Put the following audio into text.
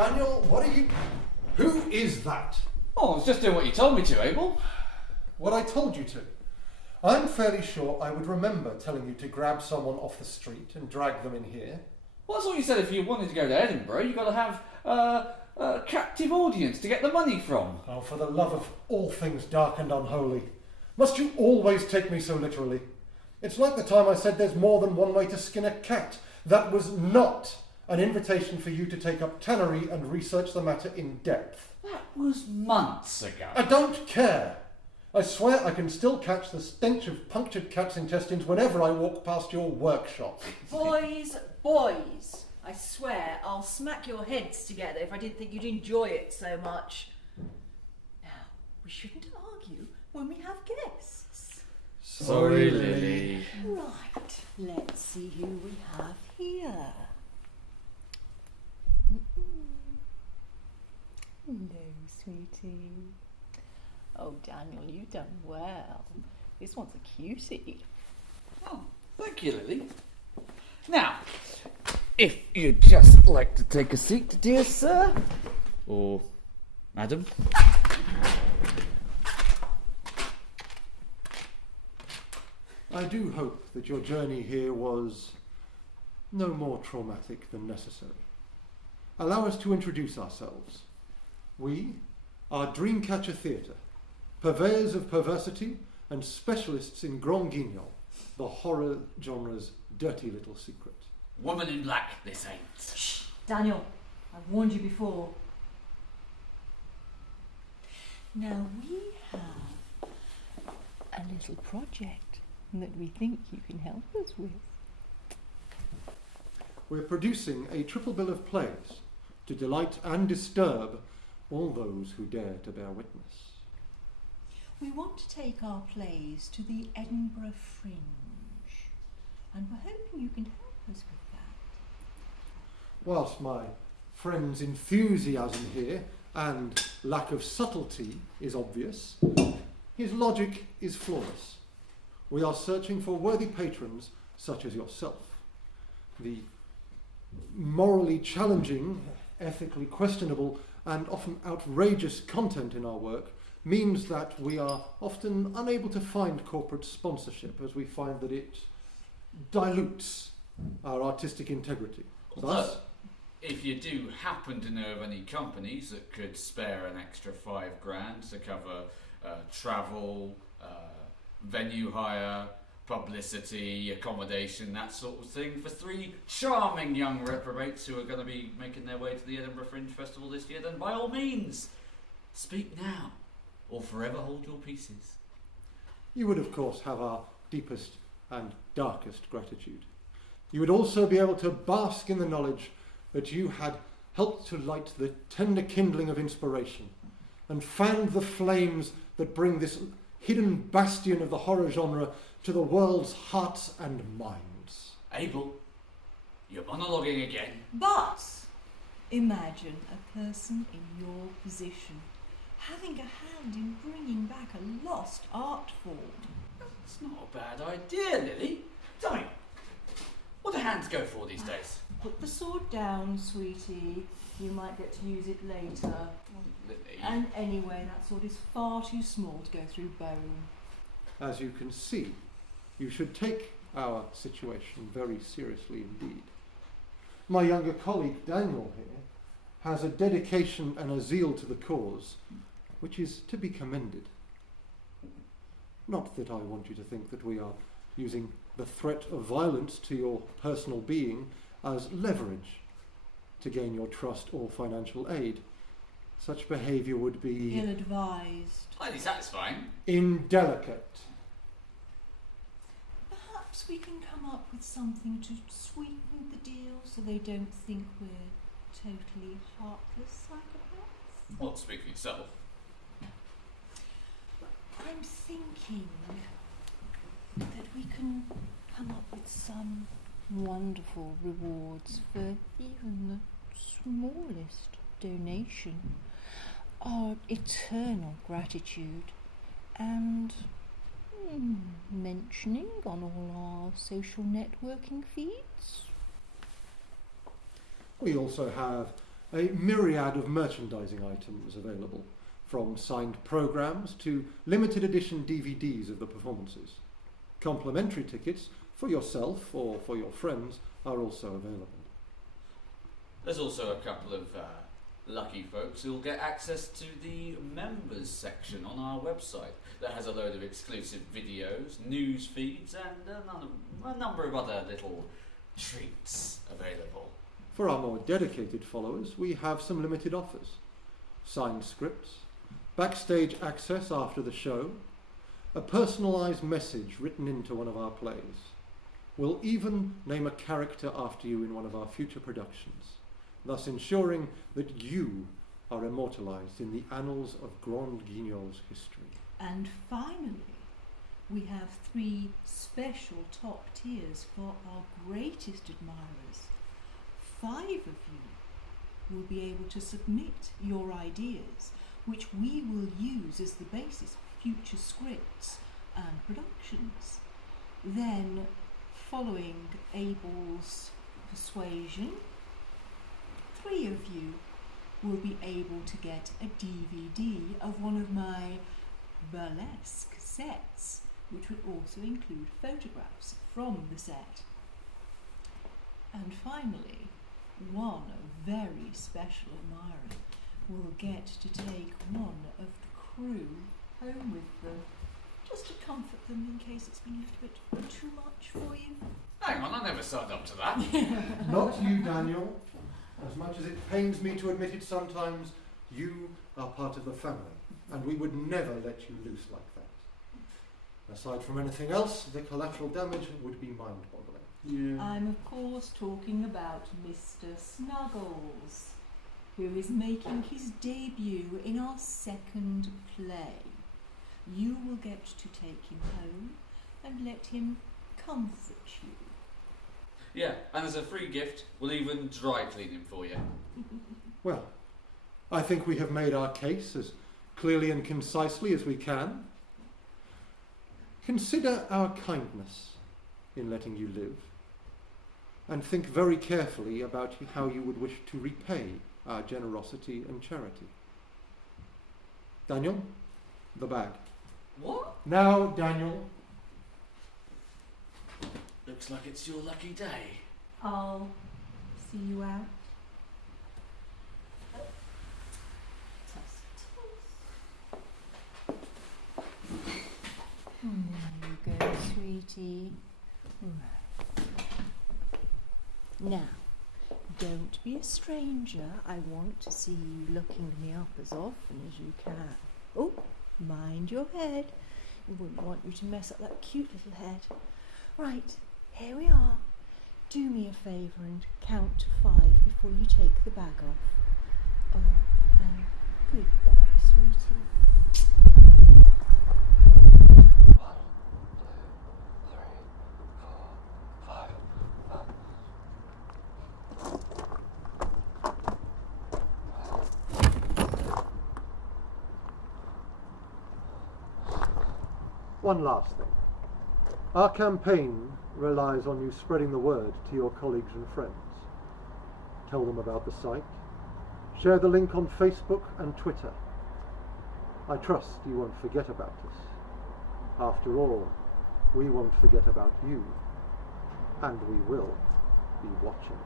Daniel, what are you... Who is that? Oh, I was just doing what you told me to, Abel. What I told you to. I'm fairly sure I would remember telling you to grab someone off the street and drag them in here. Well, that's what you said. If you wanted to go to Edinburgh, you've got to have a captive audience to get the money from. Oh, for the love of all things dark and unholy. Must you always take me so literally? It's like the time I said there's more than one way to skin a cat. That was not an invitation for you to take up tannery and research the matter in depth. That was months ago. I don't care. I swear I can still catch the stench of punctured cat's intestines whenever I walk past your workshop. Boys, I swear I'll smack your heads together if I didn't think you'd enjoy it so much. Now, we shouldn't argue when we have guests. Sorry, Lily. Right, let's see who we have here. Hello, sweetie. Oh, Daniel, you've done well. This one's a cutie. Oh, thank you, Lily. Now, if you'd just like to take a seat, dear sir, or madam. I do hope that your journey here was no more traumatic than necessary. Allow us to introduce ourselves. We are Dreamcatcher Theatre, purveyors of perversity and specialists in grand guignol, the horror genre's dirty little secret. Woman in black, this ain't. Shh, Daniel, I've warned you before. Now we have a little project that we think you can help us with. We're producing a triple bill of plays to delight and disturb all those who dare to bear witness. We want to take our plays to the Edinburgh Fringe, and we're hoping you can help us with that. Whilst my friend's enthusiasm here and lack of subtlety is obvious, his logic is flawless. We are searching for worthy patrons such as yourself. The morally challenging, ethically questionable, and often outrageous content in our work means that we are often unable to find corporate sponsorship, as we find that it dilutes our artistic integrity. Although, if you do happen to know of any companies that could spare an extra £5,000 to cover travel, venue hire, publicity, accommodation, that sort of thing, for 3 charming young reprobates who are going to be making their way to the Edinburgh Fringe Festival this year, then by all means, speak now, or forever hold your peaces. You would, of course, have our deepest and darkest gratitude. You would also be able to bask in the knowledge that you had helped to light the tender kindling of inspiration and fanned the flames that bring this hidden bastion of the horror genre to the world's hearts and minds. Abel, you're monologuing again. But imagine a person in your position having a hand in bringing back a lost art form. That's not a bad idea, Lily. Tell me, what do hands go for these days? Put the sword down, sweetie. You might get to use it later. Lily. And anyway, that sword is far too small to go through bone. As you can see, you should take our situation very seriously indeed. My younger colleague Daniel here has a dedication and a zeal to the cause which is to be commended. Not that I want you to think that we are using the threat of violence to your personal being as leverage to gain your trust or financial aid. Such behaviour would be Ill-advised. Highly satisfying. indelicate. Perhaps we can come up with something to sweeten the deal so they don't think we're totally heartless psychopaths. Well, speak for yourself. I'm thinking that we can come up with some wonderful rewards for even the smallest donation. Our eternal gratitude and mentioning on all our social networking feeds. We also have A myriad of merchandising items available, from signed programs to limited edition DVDs of the performances. Complimentary tickets for yourself or for your friends are also available. There's also a couple of lucky folks who'll get access to the members section on our website that has a load of exclusive videos, news feeds, and a number of other little treats available. For our more dedicated followers, we have some limited offers. Signed scripts, backstage access after the show, a personalised message written into one of our plays. We'll even name a character after you in one of our future productions, thus ensuring that you are immortalised in the annals of Grand Guignol's history. And finally, we have 3 special top tiers for our greatest admirers. 5 of you will be able to submit your ideas, which we will use as the basis for future scripts and productions. Then, following Abel's persuasion, 3 of you will be able to get a DVD of one of my burlesque sets, which would also include photographs from the set. And finally, one very special admirer will get to take one of the crew home with them, just to comfort them in case it's been a little bit too much for you. Hang on, I never signed up to that. Not you, Daniel. As much as it pains me to admit it sometimes, you are part of the family, and we would never let you loose like that. Aside from anything else, the collateral damage would be mind-boggling. Yeah. I'm of course talking about Mr. Snuggles, who is making his debut in our second play. You will get to take him home and let him comfort you. Yeah, and as a free gift, we'll even dry clean him for you. Well, I think we have made our case as clearly and concisely as we can. Consider our kindness in letting you live, and think very carefully about how you would wish to repay our generosity and charity. Daniel, the bag. What? Now, Daniel. Looks like it's your lucky day. I'll see you out. There you go, sweetie. Now, don't be a stranger. I want to see you looking me up as often as you can. Oh, mind your head. I wouldn't want you to mess up that cute little head. Right, here we are. Do me a favour and count to 5 before you take the bag off. Oh, and goodbye, sweetie. 1, 2, 3, 4, 5. One last thing. Our campaign relies on you spreading the word to your colleagues and friends. Tell them about the site. Share the link on Facebook and Twitter. I trust you won't forget about us. After all, we won't forget about you, and we will be watching.